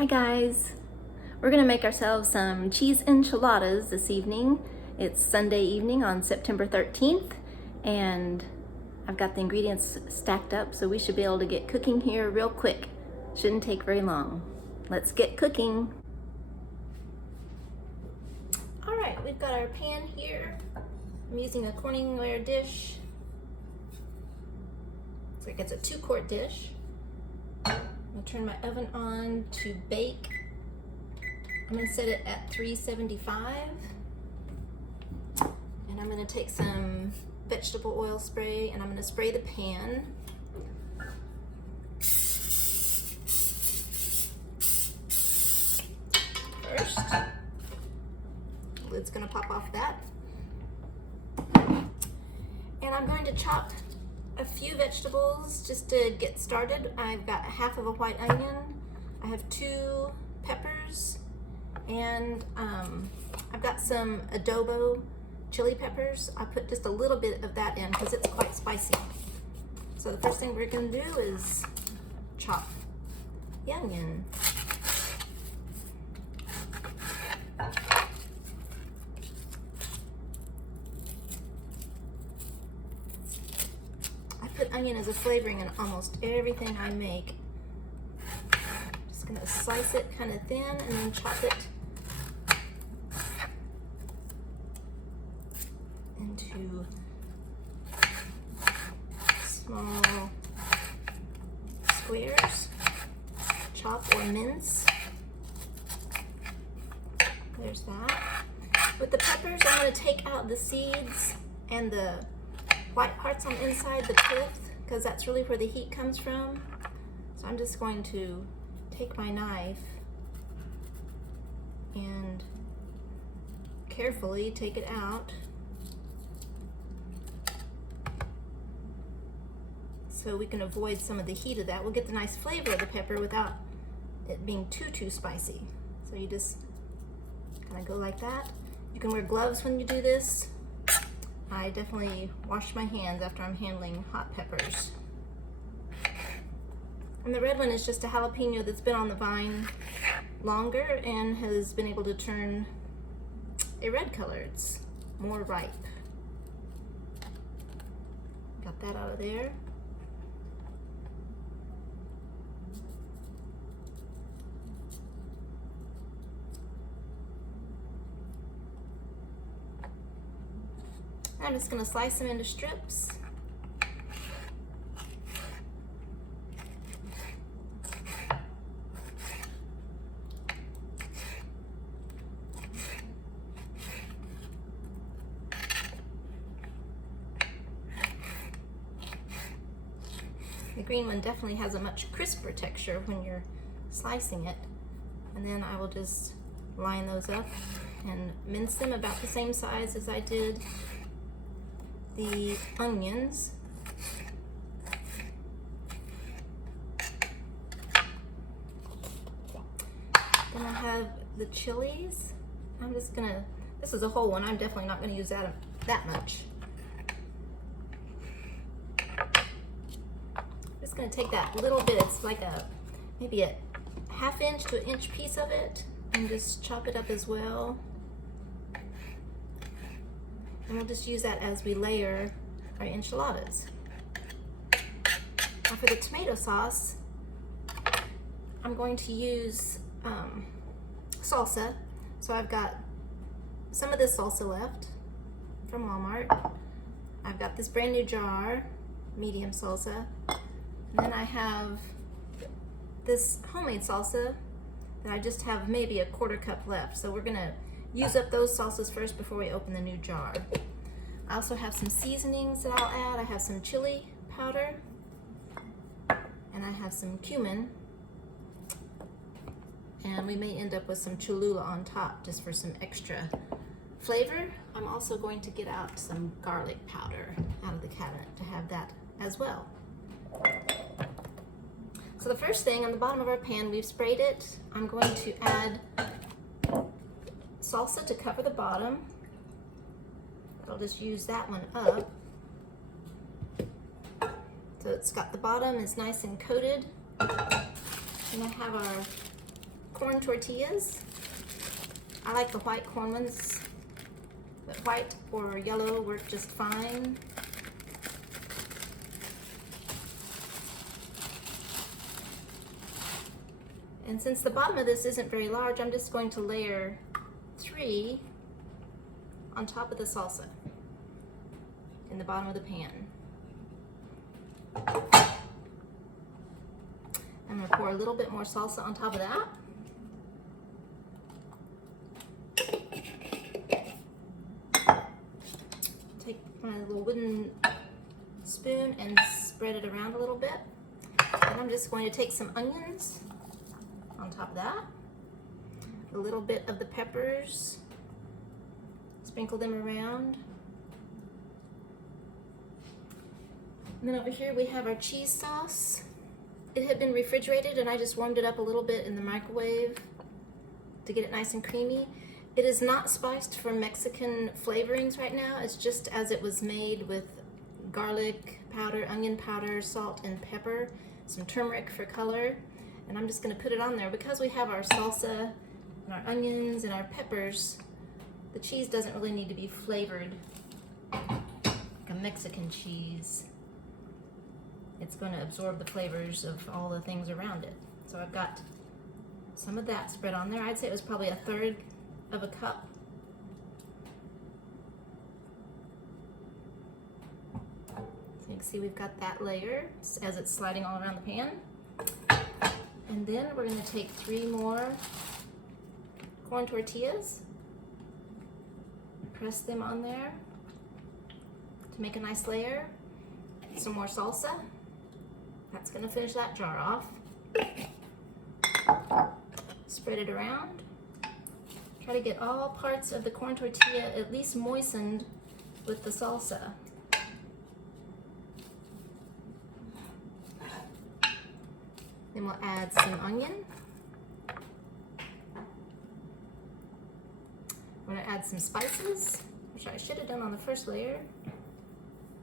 Hi guys! We're gonna make ourselves some cheese enchiladas this evening. It's Sunday evening on September 13th and I've got the ingredients stacked up so we should be able to get cooking here real quick. Shouldn't take very long. Let's get cooking. All right, we've got our pan here. I'm using a Corningware dish. Looks like it's a 2-quart dish. I'm gonna turn my oven on to bake. I'm gonna set it at 375. And I'm gonna take some vegetable oil spray and I'm gonna spray the pan. First, the lid's gonna pop off that. And I'm going to chop a few vegetables just to get started. I've got half of a white onion, I have 2 peppers, and I've got some adobo chili peppers. I put just a little bit of that in because it's quite spicy. So the first thing we're going to do is chop the onion. Onion as a flavoring in almost everything I make. Just gonna slice it kind of thin and then chop it into small squares. Chop or mince. There's that. With the peppers, I'm gonna take out the seeds and the white parts on the inside, the pith, because that's really where the heat comes from. So I'm just going to take my knife and carefully take it out so we can avoid some of the heat of that. We'll get the nice flavor of the pepper without it being too spicy. So you just kind of go like that. You can wear gloves when you do this. I definitely wash my hands after I'm handling hot peppers. And the red one is just a jalapeno that's been on the vine longer and has been able to turn a red color. It's more ripe. Got that out of there. I'm just going to slice them into strips. The green one definitely has a much crisper texture when you're slicing it. And then I will just line those up and mince them about the same size as I did the onions. Then I have the chilies. I'm just gonna, this is a whole one, I'm definitely not gonna use that much. I'm just gonna take that little bit, it's like maybe a ½ inch to 1 inch piece of it, and just chop it up as well. And we'll just use that as we layer our enchiladas. Now for the tomato sauce, I'm going to use salsa. So I've got some of this salsa left from Walmart. I've got this brand new jar, medium salsa. And then I have this homemade salsa that I just have maybe a ¼ cup left. So we're gonna use up those salsas first before we open the new jar. I also have some seasonings that I'll add. I have some chili powder and I have some cumin. And we may end up with some Cholula on top just for some extra flavor. I'm also going to get out some garlic powder out of the cabinet to have that as well. So the first thing, on the bottom of our pan, we've sprayed it. I'm going to add salsa to cover the bottom. I'll just use that one up. So it's got the bottom is nice and coated. And I have our corn tortillas. I like the white corn ones, but white or yellow work just fine. And since the bottom of this isn't very large, I'm just going to layer 3 on top of the salsa in the bottom of the pan. I'm going to pour a little bit more salsa on top of that. Take my little wooden spoon and spread it around a little bit. And I'm just going to take some onions on top of that, a little bit of the peppers, sprinkle them around. And then over here we have our cheese sauce. It had been refrigerated and I just warmed it up a little bit in the microwave to get it nice and creamy. It is not spiced for Mexican flavorings right now. It's just as it was made, with garlic powder, onion powder, salt, and pepper, some turmeric for color. And I'm just going to put it on there. Because we have our salsa and our onions and our peppers, the cheese doesn't really need to be flavored like a Mexican cheese. It's going to absorb the flavors of all the things around it. So I've got some of that spread on there. I'd say it was probably 1/3 of a cup. So you can see we've got that layer as it's sliding all around the pan. And then we're going to take 3 more corn tortillas, press them on there to make a nice layer. Some more salsa. That's going to finish that jar off. Spread it around. Try to get all parts of the corn tortilla at least moistened with the salsa. Then we'll add some onion. I'm going to add some spices, which I should have done on the first layer,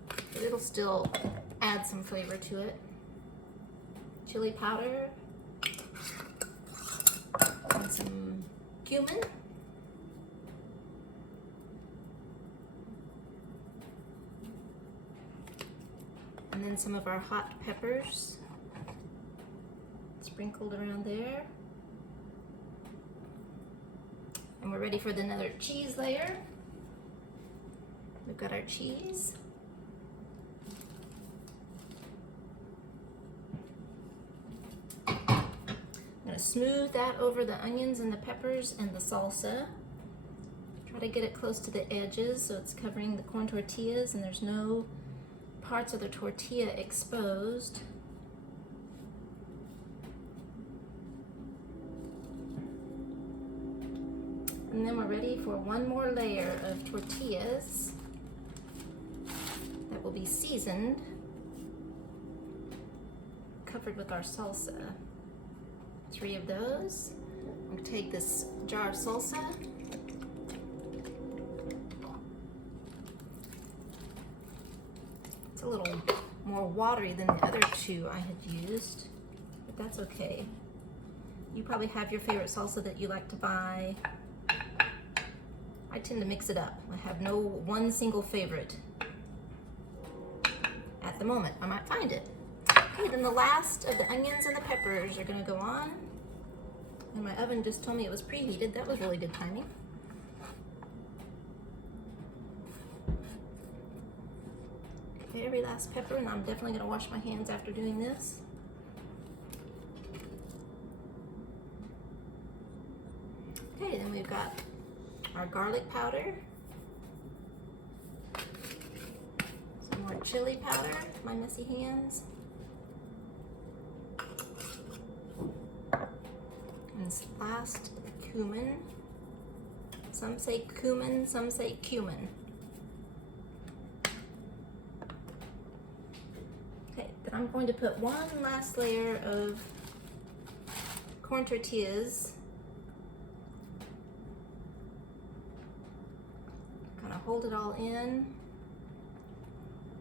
but it'll still add some flavor to it. Chili powder, and some cumin. And then some of our hot peppers sprinkled around there. And we're ready for another cheese layer. We've got our cheese. I'm going to smooth that over the onions and the peppers and the salsa. Try to get it close to the edges so it's covering the corn tortillas and there's no parts of the tortilla exposed. And then we're ready for one more layer of tortillas that will be seasoned, covered with our salsa. 3 of those. I'm going to take this jar of salsa, it's a little more watery than the other 2 I had used, but that's okay. You probably have your favorite salsa that you like to buy. I tend to mix it up. I have no one single favorite at the moment. I might find it. Okay, then the last of the onions and the peppers are going to go on. And my oven just told me it was preheated. That was really good timing. Okay, every last pepper, and I'm definitely going to wash my hands after doing this. Okay, then we've got our garlic powder, some more chili powder, my messy hands, and last cumin. Some say cumin, some say cumin. Okay, then I'm going to put one last layer of corn tortillas. Hold it all in.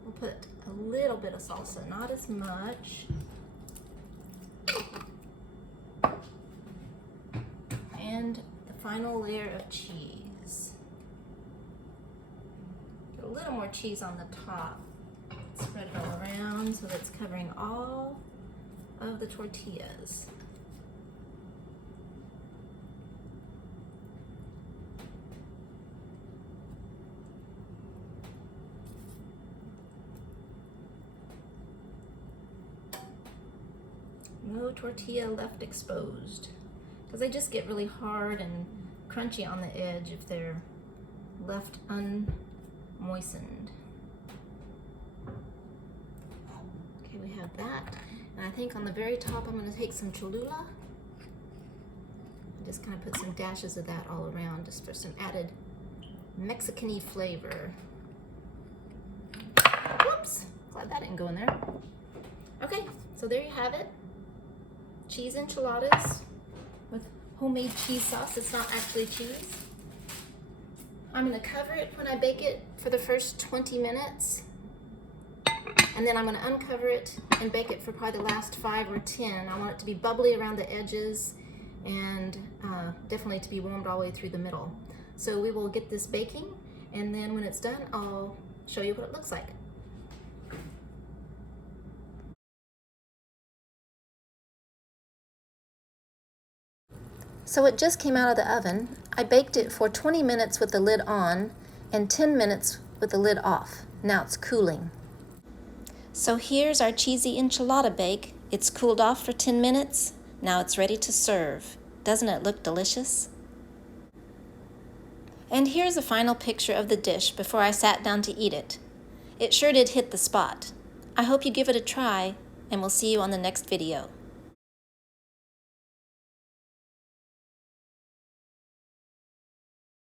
We'll put a little bit of salsa, not as much. final layer of cheese. Get a little more cheese on the top. Spread it all around so that it's covering all of the tortillas. No tortilla left exposed, because they just get really hard and crunchy on the edge if they're left unmoistened. Okay, we have that. And I think on the very top I'm going to take some Cholula. Just kind of put some dashes of that all around just for some added Mexican-y flavor. Whoops! Glad that didn't go in there. Okay, so there you have it. Cheese enchiladas with homemade cheese sauce. It's not actually cheese. I'm going to cover it when I bake it for the first 20 minutes. And then I'm going to uncover it and bake it for probably the last 5 or 10. I want it to be bubbly around the edges and definitely to be warmed all the way through the middle. So we will get this baking, and then when it's done, I'll show you what it looks like. So it just came out of the oven. I baked it for 20 minutes with the lid on and 10 minutes with the lid off. Now it's cooling. So here's our cheesy enchilada bake. It's cooled off for 10 minutes. Now it's ready to serve. Doesn't it look delicious? And here's a final picture of the dish before I sat down to eat it. It sure did hit the spot. I hope you give it a try, and we'll see you on the next video.